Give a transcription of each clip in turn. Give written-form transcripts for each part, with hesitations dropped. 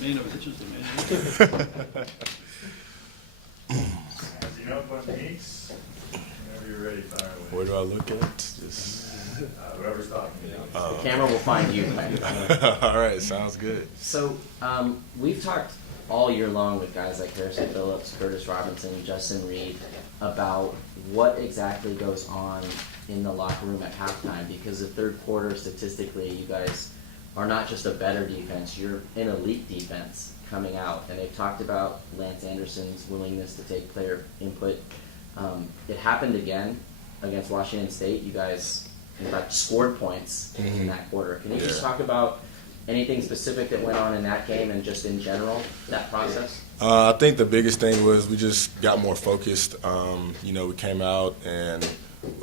Man, it was interesting, man. As you know, but Meeks, whenever you're ready, fire away. Where do I look at? Just Whoever's talking. The camera will find you. all right, sounds good. So we've talked all year long with guys like Harrison Phillips, Curtis Robinson, Justin Reed about what exactly goes on in the locker room at halftime, because the third quarter, statistically, you guys are not just a better defense, you're an elite defense coming out. And they've talked about Lance Anderson's willingness to take player input. It happened again against Washington State. You guys, in fact, scored points in that quarter. Can you just talk about anything specific that went on in that game and just in general, that process? I think the biggest thing was we just got more focused. We came out and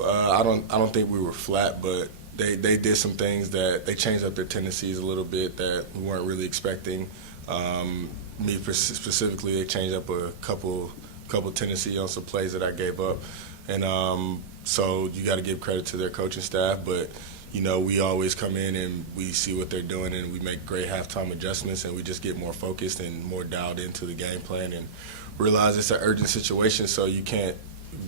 I don't think we were flat, but they did some things that they changed up their tendencies a little bit that we weren't really expecting. Me specifically, they changed up a couple tendencies on some plays that I gave up, and so you got to give credit to their coaching staff, but. We always come in and we see what they're doing and we make great halftime adjustments and we just get more focused and more dialed into the game plan and realize it's an urgent situation, so you can't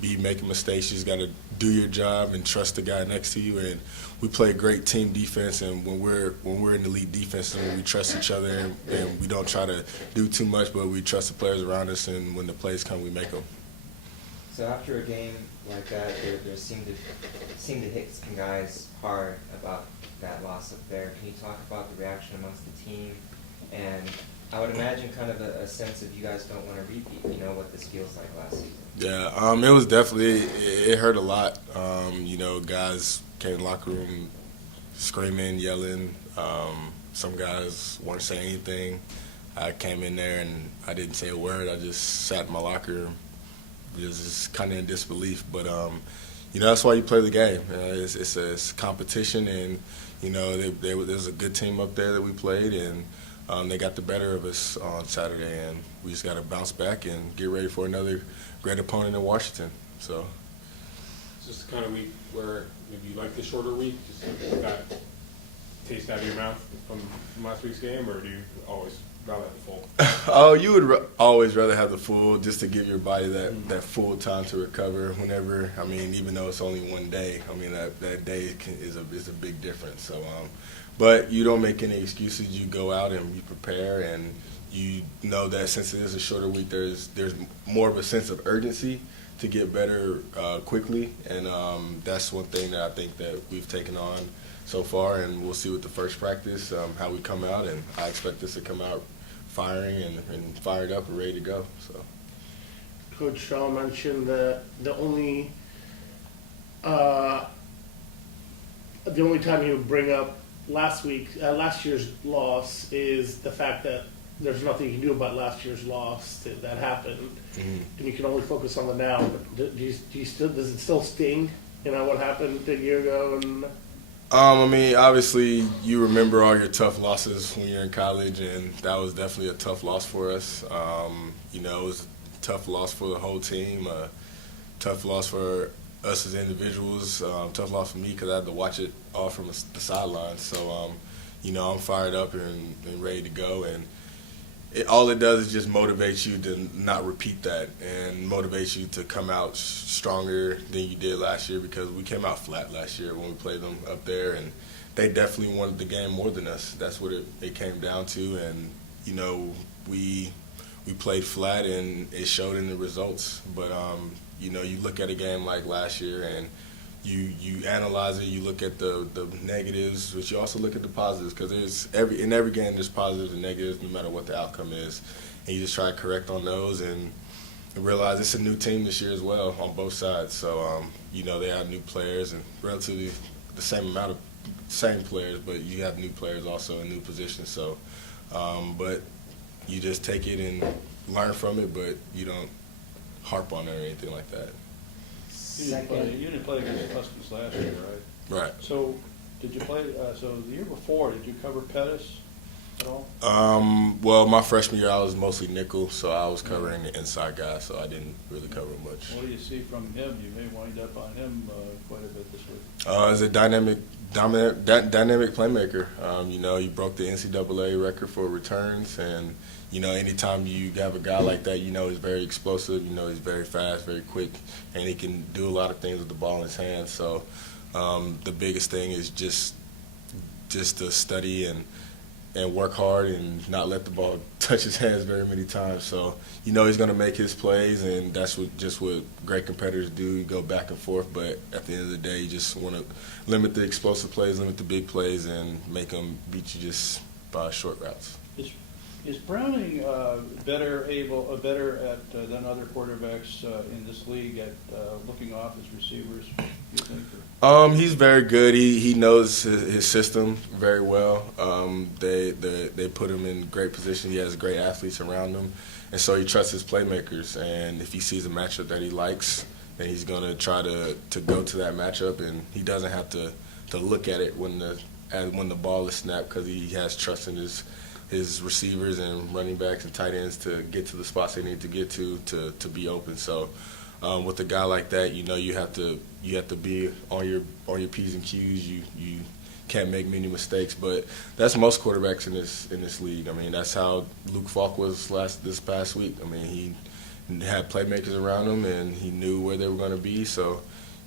be making mistakes. You just got to do your job and trust the guy next to you. And we play great team defense, and when we're in elite defense, we trust each other and we don't try to do too much, but we trust the players around us, and when the plays come, we make them. So after a game like that, there seemed to hit some guys hard about that loss up there. Can you talk about the reaction amongst the team? And I would imagine kind of a sense of you guys don't want to repeat, what this feels like last season. Yeah, it was definitely, it hurt a lot. Guys came in the locker room screaming, yelling. Some guys weren't saying anything. I came in there and I didn't say a word. I just sat in my locker room, just kind of in disbelief. But, that's why you play the game. It's a competition, and, there was a good team up there that we played, and they got the better of us on Saturday, and we just got to bounce back and get ready for another great opponent in Washington. So, it's just the kind of week where maybe you like the shorter week, just get that taste out of your mouth from last week's game, or do you always rather have the full? Oh, you would always rather have the full, just to give your body that full time to recover. Whenever, even though it's only one day, that day is a big difference. So, but you don't make any excuses. You go out and you prepare, and you know that since it is a shorter week, there's more of a sense of urgency to get better quickly, and that's one thing that I think that we've taken on so far, and we'll see with the first practice how we come out, and I expect us to come out firing and fired up and ready to go. So, Coach Shaw mentioned that the only time he would bring up last year's loss is the fact that there's nothing you can do about last year's loss that happened, and you can only focus on the now. But does it still sting? What happened a year ago? And obviously you remember all your tough losses when you're in college, and that was definitely a tough loss for us. It was a tough loss for the whole team, a tough loss for us as individuals, tough loss for me because I had to watch it all from the sidelines. So, I'm fired up and ready to go, and all it does is just motivate you to not repeat that and motivate you to come out stronger than you did last year, because we came out flat last year when we played them up there, and they definitely wanted the game more than us. That's what it came down to, and we played flat, and it showed in the results. But you look at a game like last year, and you analyze it, you look at the negatives, but you also look at the positives, because in every game there's positives and negatives no matter what the outcome is, and you just try to correct on those and realize it's a new team this year as well on both sides. So they have new players and relatively the same players, but you have new players also in new positions. So but you just take it and learn from it, but you don't harp on it or anything like that. You didn't play against the Huskies last year, right? Right. So did you play? So the year before, did you cover Pettis? at all? Well, my freshman year I was mostly nickel, so I was covering the inside guy, so I didn't really cover much. What do you see from him? You may wind up on him quite a bit this week. As a dynamic playmaker, he broke the NCAA record for returns, and anytime you have a guy like that, he's very explosive. He's very fast, very quick, and he can do a lot of things with the ball in his hands. So the biggest thing is just to study and work hard and not let the ball touch his hands very many times. So he's going to make his plays, and that's what great competitors do. You go back and forth, but at the end of the day, you just want to limit the explosive plays, limit the big plays, and make them beat you just by short routes. Is Browning better at than other quarterbacks in this league at looking off his receivers? You think? He's very good. He knows his system very well. They put him in great position. He has great athletes around him, and so he trusts his playmakers. And if he sees a matchup that he likes, then he's going to try to go to that matchup, and he doesn't have to look at it when the ball is snapped, because he has trust in his receivers and running backs and tight ends to get to the spots they need to get to be open. So with a guy like that, you have to be on your P's and Q's. You can't make many mistakes, but that's most quarterbacks in this league. I mean, that's how Luke Falk was this past week. I mean, he had playmakers around him, and he knew where they were going to be. So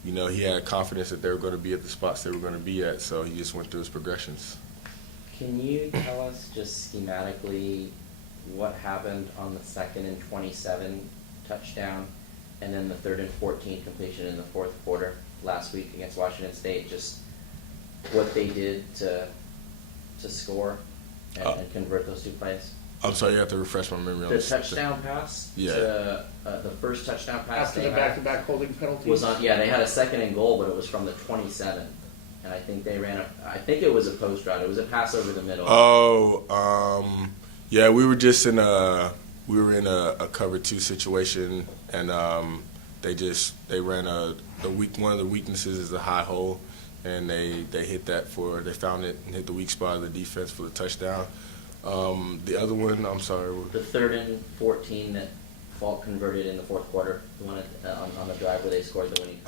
he had confidence that they were going to be at the spots they were going to be at. So he just went through his progressions. Can you tell us just schematically what happened on the 2nd and 27 touchdown, and then the 3rd and 14 completion in the fourth quarter last week against Washington State? Just what they did to score and convert those two plays. I'm sorry, you have to refresh my memory on The this. touchdown pass. Yeah. The first touchdown pass After they the had back-to-back holding penalties. was on. Yeah, they had a 2nd and goal, but it was from the 27. And I think they ran I think it was a post route. It was a pass over the middle. Yeah, we were just in a cover 2 situation, and they ran one of the weaknesses is the high hole, and they hit that they found it and hit the weak spot of the defense for the touchdown. The other one, I'm sorry. The 3rd and 14 that Falk converted in the fourth quarter, the one on the drive where they scored the winning.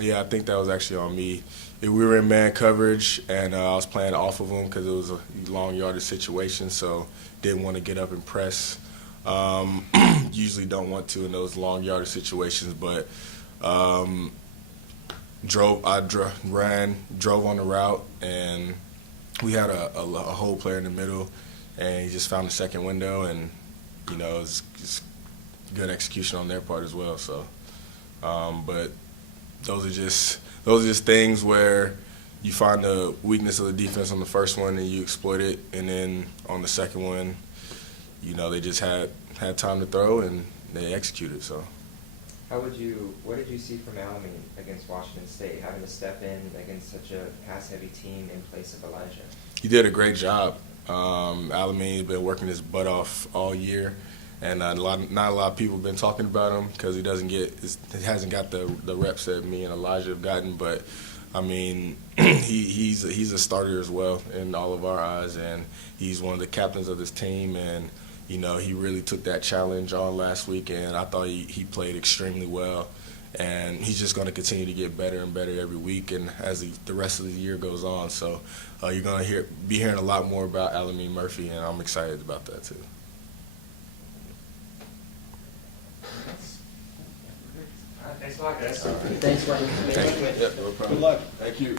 Yeah, I think that was actually on me. We were in man coverage, and I was playing off of him because it was a long yardage situation, so didn't want to get up and press. Usually don't want to in those long yardage situations, but drove on the route, and we had a hole player in the middle, and he just found the second window, and it was good execution on their part as well. So, but those are just things where you find the weakness of the defense on the first one and you exploit it, and then on the second one, they just had time to throw and they executed. So, what did you see from Alameen against Washington State, having to step in against such a pass-heavy team in place of Elijah? He did a great job. Alameen's been working his butt off all year. And not a lot of people have been talking about him because he hasn't got the reps that me and Elijah have gotten. But I mean, he's a starter as well in all of our eyes, and he's one of the captains of this team. And he really took that challenge on last week, and I thought he played extremely well. And he's just going to continue to get better and better every week, and as the rest of the year goes on. So you're going to be hearing a lot more about Alameen Murphy, and I'm excited about that too. Thanks a lot, guys. Thanks, Wayne. No problem. Good luck. Thank you.